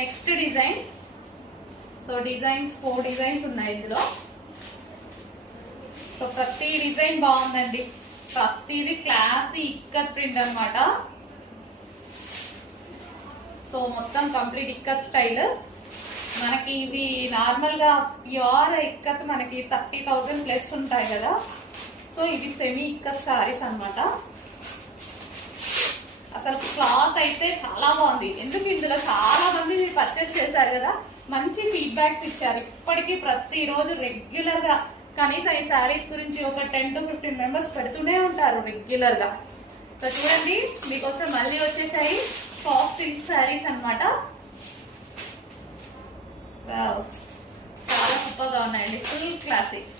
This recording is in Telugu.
Next design. So designs 4 designs ఉన్నాయి ఇందులో. సో ప్రతి డిజైన్ బాగుందండి, ప్రతిది క్లాసీ ఇక్కత్ ప్రింట్ అన్నమాట. సో మొత్తం కంప్లీట్ ఇక్కత్ స్టైల్. మనకి ఇవి నార్మల్ గా ప్యూర్ ఇక్కత్ మనకి 30,000 ప్లస్ ఉంటాయి కదా. సో ఇది సెమీ ఇక్కత్ సారీస్ అన్నమాట. అసలు క్లాత్ అయితే చాలా బాగుంది. ఎందుకు ఇందులో చాలా మంది పర్చేస్ చేశారు కదా, మంచి ఫీడ్బ్యాక్స్ ఇచ్చారు. ఇప్పటికీ ప్రతిరోజు రెగ్యులర్ గా కనీసం ఈ శారీస్ గురించి ఒక 10 to 15 మెంబర్స్ పెడుతూనే ఉంటారు రెగ్యులర్ గా. సో చూడండి మీకోసం మళ్ళీ వచ్చేసాయి సాఫ్ట్ సిల్క్ శారీస్ అనమాట. చాలా సూపర్ గా ఉన్నాయండి, ఫుల్ క్లాసిక్.